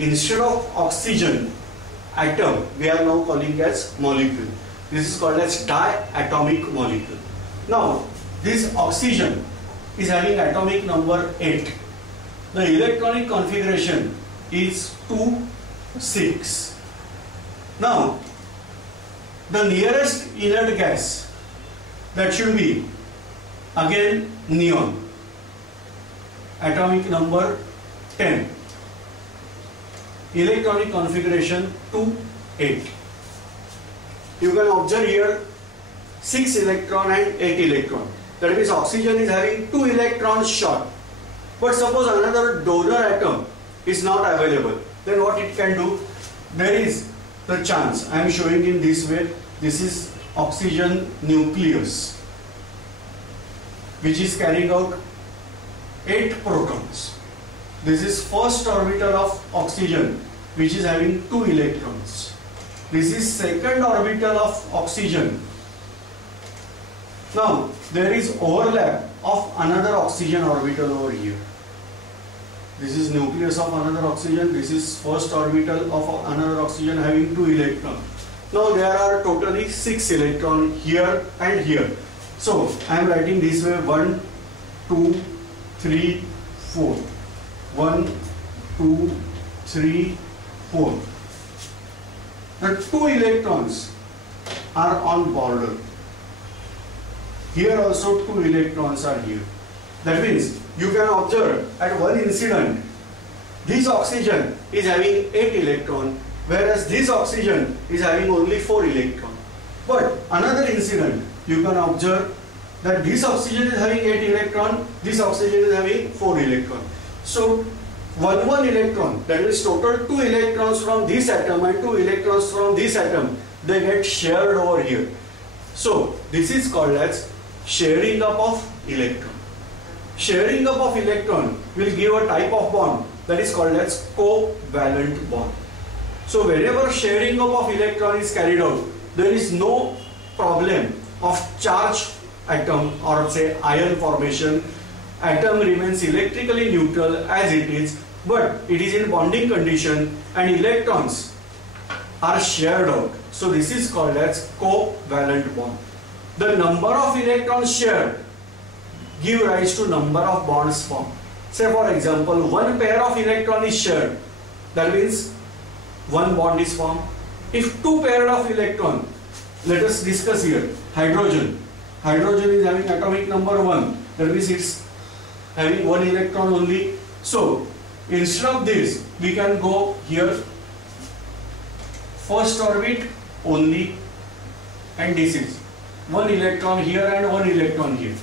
instead of oxygen atom, we are now calling as molecule. This is called as diatomic molecule. Now, this oxygen is having atomic number 8. The electronic configuration is 2, 6. Now, the nearest inert gas, that should be again neon, atomic number 10. Electronic configuration 2, 8. You can observe here 6 electron and 8 electron. That means oxygen is having 2 electrons short. But suppose another donor atom is not available, then what it can do? There is the chance, I am showing in this way. This is oxygen nucleus, which is carrying out 8 protons. This is first orbital of oxygen, which is having 2 electrons. This is second orbital of oxygen. Now, there is overlap of another oxygen orbital over here. This is nucleus of another oxygen. This is first orbital of another oxygen having 2 electrons. Now, there are totally 6 electrons here and here. So, I am writing this way: 1, 2, 3, 4. 1, 2, 3, 4. The 2 electrons are on border. Here also 2 electrons are here. That means you can observe at one incident, this oxygen is having 8 electrons, whereas this oxygen is having only 4 electrons. But another incident, you can observe that this oxygen is having 8 electrons, this oxygen is having 4 electrons. So 1 electron, that is total 2 electrons from this atom and 2 electrons from this atom, they get shared over here. So this is called as sharing up of electron. Sharing up of electron will give a type of bond that is called as covalent bond. So whenever sharing up of electron is carried out, there is no problem of charged atom or say ion formation. Atom remains electrically neutral as it is, but it is in bonding condition and electrons are shared out. So this is called as covalent bond. The number of electrons shared give rise to number of bonds formed. Say for example, 1 pair of electron is shared, that means 1 bond is formed. If 2 pair of electron, let us discuss here, hydrogen. Hydrogen is having atomic number 1, that means it's having 1 electron only. So instead of this, we can go here, first orbit only, and this is 1 electron here and 1 electron here.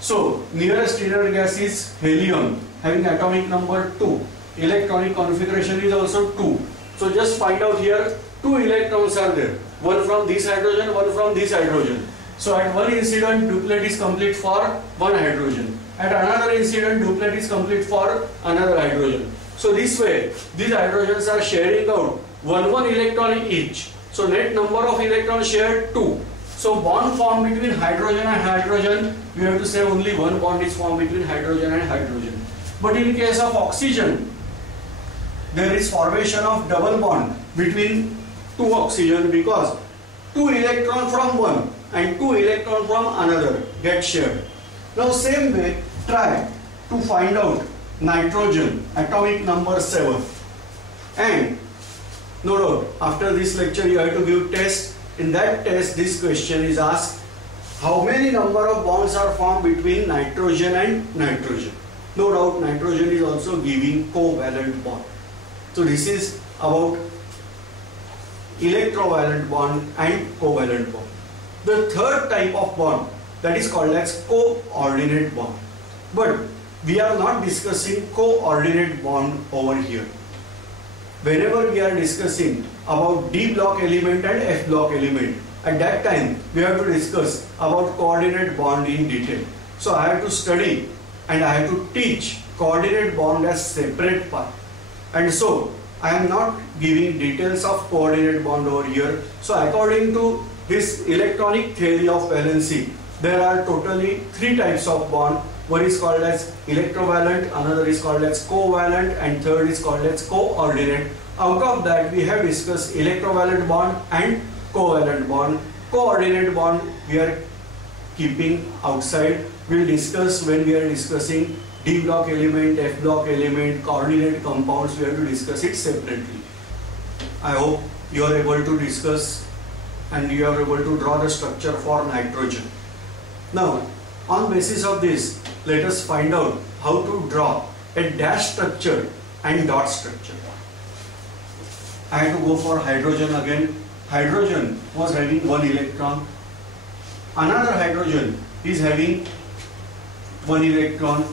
So nearest inert gas is helium, having atomic number 2. Electronic configuration is also 2. So just find out here 2 electrons are there. 1 from this hydrogen, 1 from this hydrogen. So at one incident, duplet is complete for 1 hydrogen. At another incident, duplet is complete for another hydrogen. So this way, these hydrogens are sharing out 1 electron each. So net number of electrons shared 2. So bond formed between hydrogen and hydrogen, we have to say only 1 bond is formed between hydrogen and hydrogen. But in case of oxygen, there is formation of double bond between 2 oxygen because 2 electron from one and 2 electron from another get shared. Now same way, try to find out nitrogen, atomic number 7. And no doubt, after this lecture you have to give test. In that test, this question is asked, how many number of bonds are formed between nitrogen and nitrogen? No doubt, nitrogen is also giving covalent bond. So this is about electrovalent bond and covalent bond. The third type of bond, that is called as coordinate bond. But we are not discussing coordinate bond over here. Whenever we are discussing about D block element and F block element, at that time we have to discuss about coordinate bond in detail. So I have to study and I have to teach coordinate bond as separate part. And so I am not giving details of coordinate bond over here. So according to this electronic theory of valency, there are totally 3 types of bond. One is called as electrovalent, another is called as covalent, and third is called as coordinate. Out of that we have discussed electrovalent bond and covalent bond. Coordinate bond we are keeping outside. We'll discuss when we are discussing D block element, F block element, coordinate compounds. We have to discuss it separately. I hope you are able to discuss and you are able to draw the structure for nitrogen. Now, on basis of this, let us find out how to draw a dash structure and dot structure. I had to go for hydrogen again. Hydrogen was having one electron. Another hydrogen is having one electron.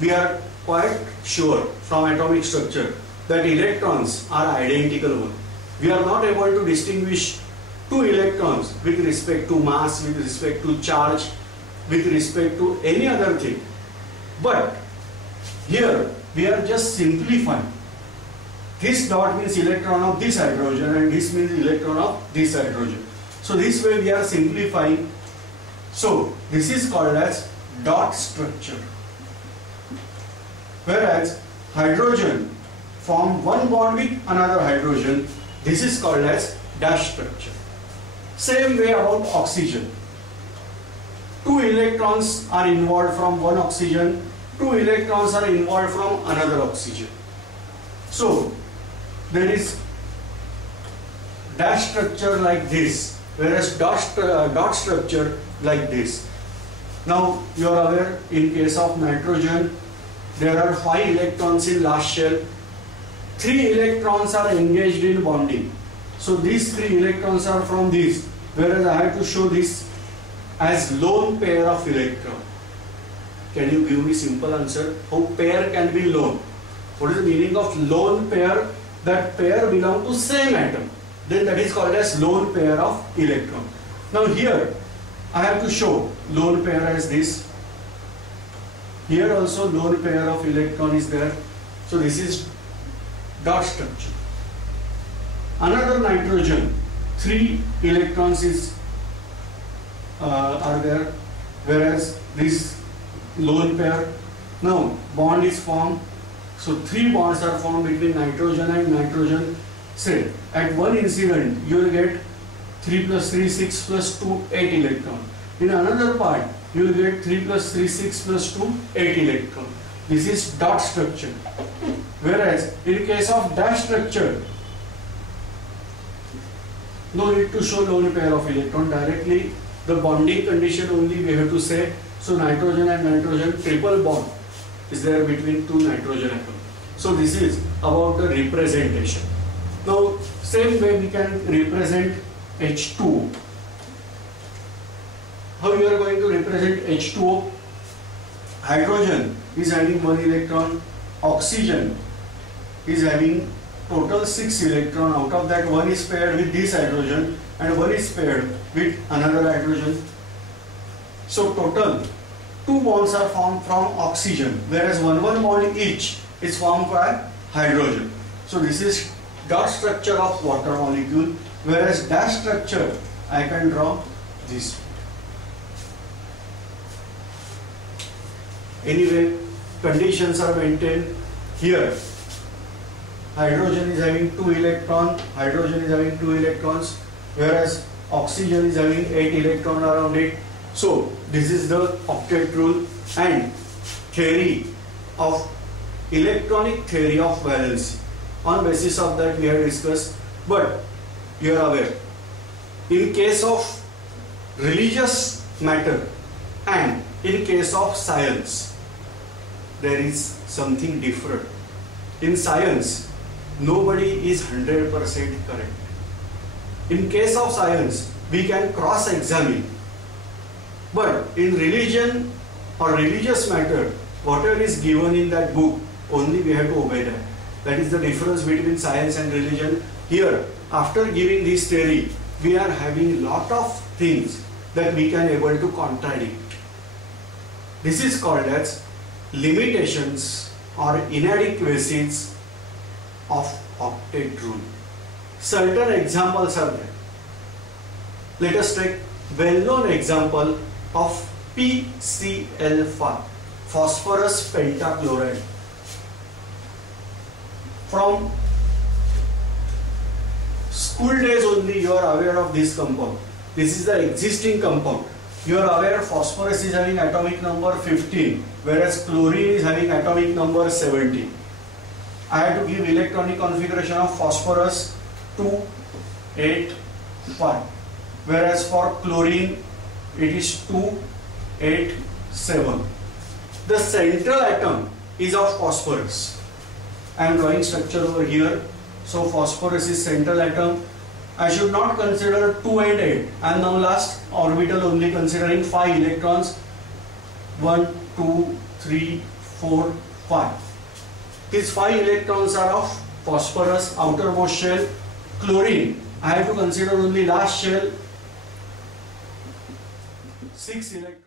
We are quite sure from atomic structure that electrons are identical one. We are not able to distinguish two electrons with respect to mass, with respect to charge, with respect to any other thing. But here we are just simplifying. This dot means electron of this hydrogen and this means electron of this hydrogen. So this way we are simplifying. So this is called as dot structure. Whereas hydrogen form one bond with another hydrogen, this is called as dash structure. Same way about oxygen. Two electrons are involved from one oxygen, two electrons are involved from another oxygen. So there is dash structure like this, whereas dot structure like this. Now you are aware, in case of nitrogen, there are 5 electrons in last shell. 3 electrons are engaged in bonding. So these 3 electrons are from this, whereas I have to show this as lone pair of electron. Can you give me simple answer? How pair can be lone? What is the meaning of lone pair? That pair belong to same atom. Then that is called as lone pair of electron. Now here I have to show lone pair as this. Here also lone pair of electron is there. So this is dot structure. Another nitrogen, 3 electrons are there, whereas this lone pair. Now bond is formed. So 3 bonds are formed between nitrogen and nitrogen. Say at one incident you will get 3 plus 3 6 plus 2 8 electron. In another part you will get 3 plus 3 6 plus 2 8 electron. This is dot structure. Whereas in case of dash structure, no need to show lone pair of electron, directly the bonding condition only we have to say. So nitrogen and nitrogen, triple bond is there between 2 nitrogen atoms. So this is about the representation. Now same way we can represent H2O. How you are going to represent H2O? Hydrogen is having 1 electron, oxygen is having total 6 electron. Out of that, 1 is paired with this hydrogen and 1 is paired with another hydrogen. So total 2 bonds are formed from oxygen, whereas 1 bond each is formed by hydrogen. So this is dot structure of water molecule, whereas dash structure I can draw this. Anyway, conditions are maintained. Here hydrogen is having 2 electrons, whereas oxygen is having 8 electrons around it. So this is the octet rule and theory of electronic theory of valency. On basis of that we have discussed, but you are aware, in case of religious matter and in case of science, there is something different. In science, nobody is 100% correct. In case of science, we can cross-examine. But in religion or religious matter, whatever is given in that book, only we have to obey that. That is the difference between science and religion. Here, after giving this theory, we are having lot of things that we can able to contradict. This is called as limitations or inadequacies of octet rule. Certain examples are there. Let us take well-known example of PCl5, phosphorus pentachloride. From school days only you are aware of this compound. This is the existing compound. You are aware phosphorus is having atomic number 15, whereas chlorine is having atomic number 17. I have to give electronic configuration of phosphorus 2, 8, 5, whereas for chlorine it is 2, 8, 7. The central atom is of phosphorus. I am drawing structure over here. So phosphorus is central atom. I should not consider 2 and 8. I am now last orbital only considering 5 electrons. 1, 2, 3, 4, 5. These 5 electrons are of phosphorus, outermost shell. Chlorine, I have to consider only last shell. 6 electrons.